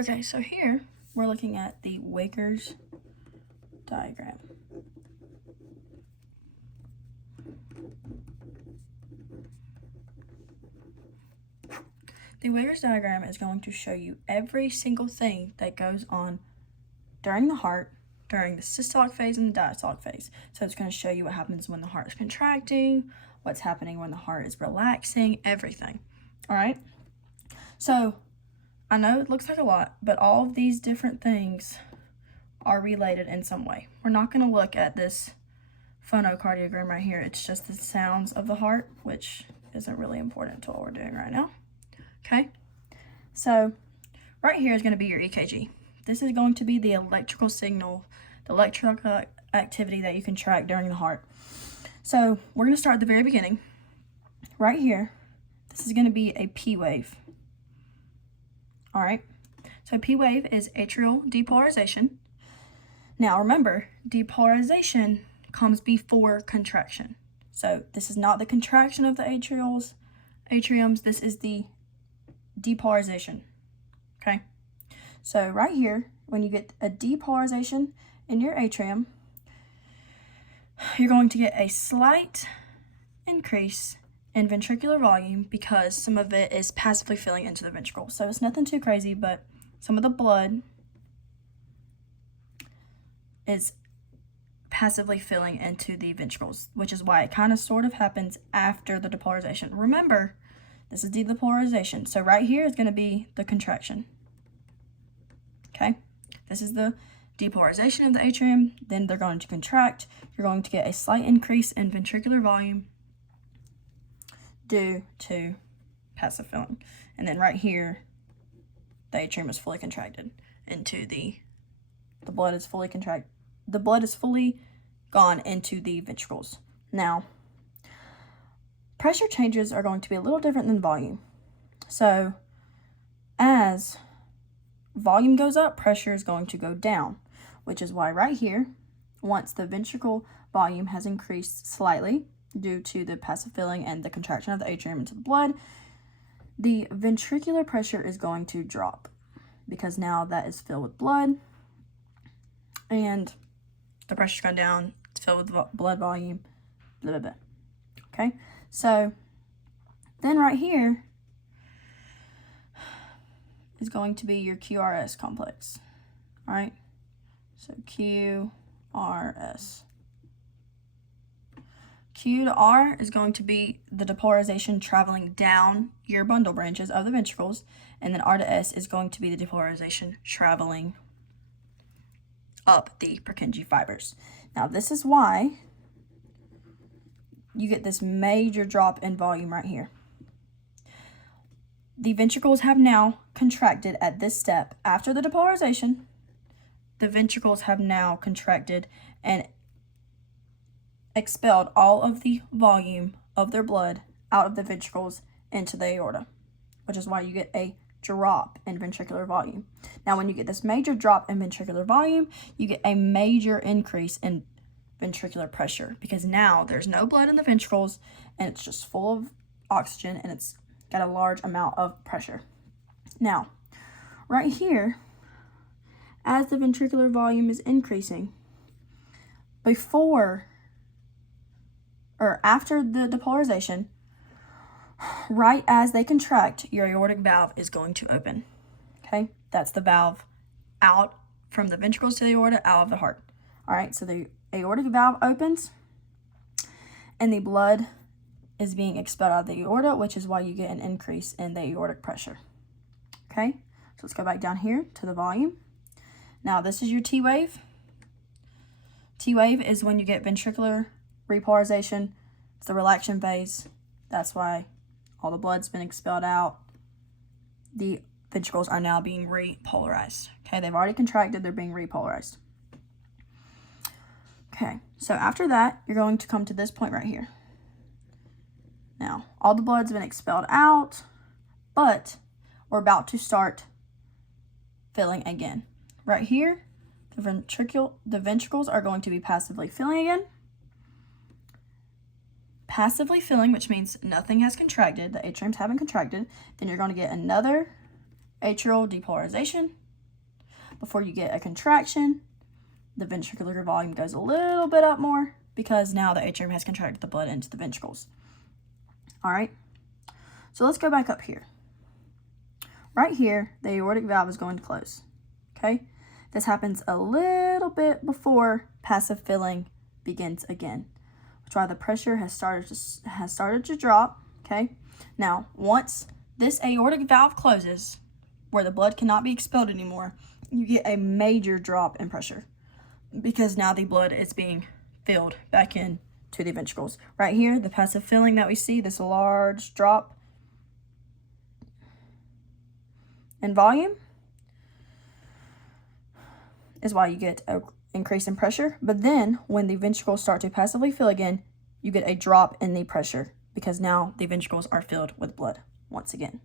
Okay, so here we're looking at the Wiggers diagram. The Wiggers diagram is going to show you every single thing that goes on during the heart, during the systolic phase and the diastolic phase. So it's going to show you what happens when the heart is contracting, what's happening when the heart is relaxing, everything. All right? So I know it looks like a lot, but all of these different things are related in some way. We're not going to look at this phonocardiogram right here. It's just the sounds of the heart, which isn't really important to what we're doing right now. Okay? So right here is going to be your EKG. This is going to be the electrical signal, the electrical activity that you can track during the heart. So we're going to start at the very beginning. Right here, this is going to be a P wave. All right? So P wave is atrial depolarization. Now remember, depolarization comes before contraction. So this is not the contraction of the atriums. This is the depolarization. Okay? So right here, when you get a depolarization in your atrium, you're going to get a slight increase in ventricular volume because some of it is passively filling into the ventricle. So it's nothing too crazy, but some of the blood is passively filling into the ventricles, which is why it kind of sort of happens after the depolarization. Remember, this is the depolarization. So right here is going to be the contraction. Okay, this is the depolarization of the atrium. Then they're going to contract. You're going to get a slight increase in ventricular volume due to passive filling. And then right here, the atrium is fully contracted into the blood is fully contracted. The blood is fully gone into the ventricles. Now, pressure changes are going to be a little different than volume. So, as volume goes up, pressure is going to go down, which is why right here, once the ventricle volume has increased slightly due to the passive filling and the contraction of the atrium into the blood, the ventricular pressure is going to drop because now that is filled with blood and the pressure's gone down, it's filled with blood volume, blah, blah, blah. Okay, so then right here is going to be your QRS complex. All right, so QRS. Q to R is going to be the depolarization traveling down your bundle branches of the ventricles, and then R to S is going to be the depolarization traveling up the Purkinje fibers. Now this is why you get this major drop in volume right here. The ventricles have now contracted at this step. After the depolarization, the ventricles have now contracted and expelled all of the volume of their blood out of the ventricles into the aorta, which is why you get a drop in ventricular volume. Now, when you get this major drop in ventricular volume, you get a major increase in ventricular pressure because now there's no blood in the ventricles and it's just full of oxygen and it's got a large amount of pressure. Now, right here, as the ventricular volume is increasing, before or after the depolarization, right as they contract, your aortic valve is going to open. Okay, that's the valve out from the ventricles to the aorta, out of the heart. All right, so the aortic valve opens and the blood is being expelled out of the aorta, which is why you get an increase in the aortic pressure. Okay, so let's go back down here to the volume. Now this is your T wave. T wave is when you get ventricular repolarization. It's the relaxation phase. That's why all the blood's been expelled out. The ventricles are now being repolarized. Okay, they've already contracted, they're being repolarized. Okay, so after that, you're going to come to this point right here. Now, all the blood's been expelled out, but we're about to start filling again. Right here, the ventricles are going to be passively filling again. Passively filling, which means nothing has contracted, the atriums haven't contracted. Then you're going to get another atrial depolarization, before you get a contraction, the ventricular volume goes a little bit up more because now the atrium has contracted the blood into the ventricles. All right, so let's go back up here. Right here, the aortic valve is going to close, okay? This happens a little bit before passive filling begins again, which is why the pressure has started to drop, okay? Now, once this aortic valve closes, where the blood cannot be expelled anymore, you get a major drop in pressure because now the blood is being filled back in to the ventricles. Right here, the passive filling that we see, this large drop in volume, is why you get an increase in pressure. But then when the ventricles start to passively fill again, you get a drop in the pressure because now the ventricles are filled with blood once again.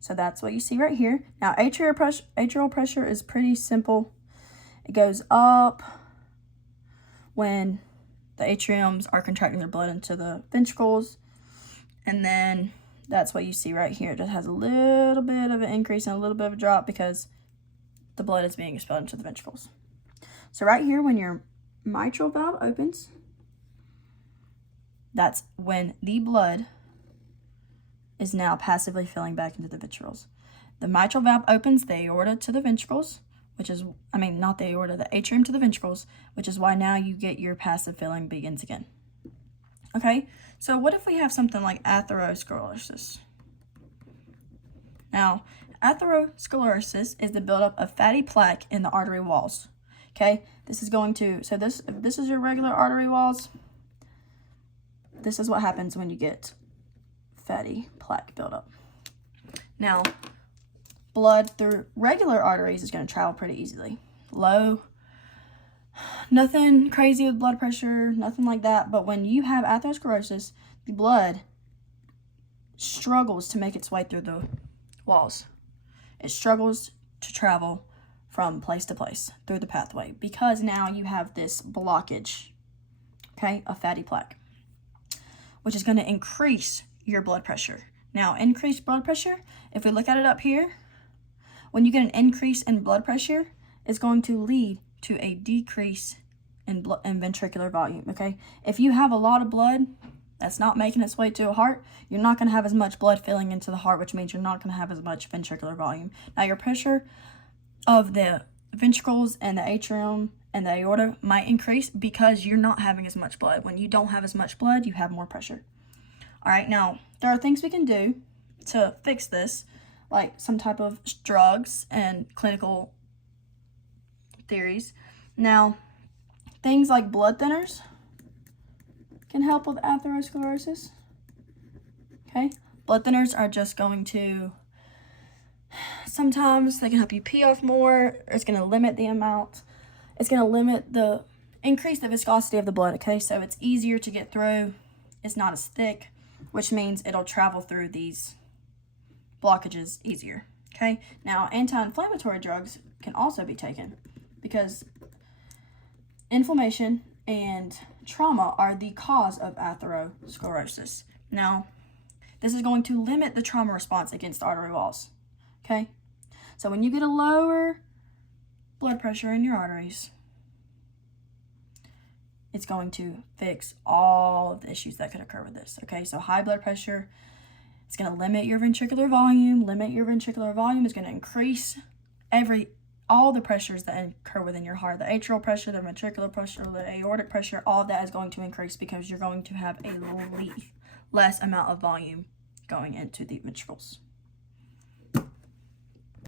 So that's what you see right here. Now atrial pressure is pretty simple. It goes up when the atriums are contracting their blood into the ventricles, and then that's what you see right here. It just has a little bit of an increase and a little bit of a drop because the blood is being expelled into the ventricles. So right here, when your mitral valve opens, that's when the blood is now passively filling back into the ventricles. The mitral valve opens the aorta to the ventricles, not the aorta, the atrium to the ventricles, which is why now you get your passive filling begins again. Okay, so what if we have something like atherosclerosis? Now, atherosclerosis is the buildup of fatty plaque in the artery walls. Okay, this is if this is your regular artery walls, this is what happens when you get fatty plaque buildup. Now, blood through regular arteries is going to travel pretty easily. Low, nothing crazy with blood pressure, nothing like that. But when you have atherosclerosis, the blood struggles to make its way through the walls. It struggles to travel from place to place through the pathway because now you have this blockage, okay, of fatty plaque, which is going to increase your blood pressure. Now, increased blood pressure, if we look at it up here, when you get an increase in blood pressure, it's going to lead to a decrease in ventricular volume, okay? If you have a lot of blood that's not making its way to a heart, you're not going to have as much blood filling into the heart, which means you're not going to have as much ventricular volume. Now, your pressure of the ventricles and the atrium and the aorta might increase because you're not having as much blood. When you don't have as much blood, you have more pressure. All right, now, there are things we can do to fix this, like some type of drugs and clinical theories. Now, things like blood thinners can help with atherosclerosis. Okay, blood thinners are just going to, sometimes they can help you pee off more, or it's going to limit the amount. It's going to increase the viscosity of the blood, okay? So it's easier to get through. It's not as thick, which means it'll travel through these blockages easier, okay? Now, anti-inflammatory drugs can also be taken because inflammation and trauma are the cause of atherosclerosis. Now, this is going to limit the trauma response against artery walls, okay? So when you get a lower blood pressure in your arteries, it's going to fix all of the issues that could occur with this, okay? So high blood pressure, it's going to limit your ventricular volume. Limit your ventricular volume is going to increase all the pressures that occur within your heart. The atrial pressure, the ventricular pressure, the aortic pressure, all of that is going to increase because you're going to have a less amount of volume going into the ventricles.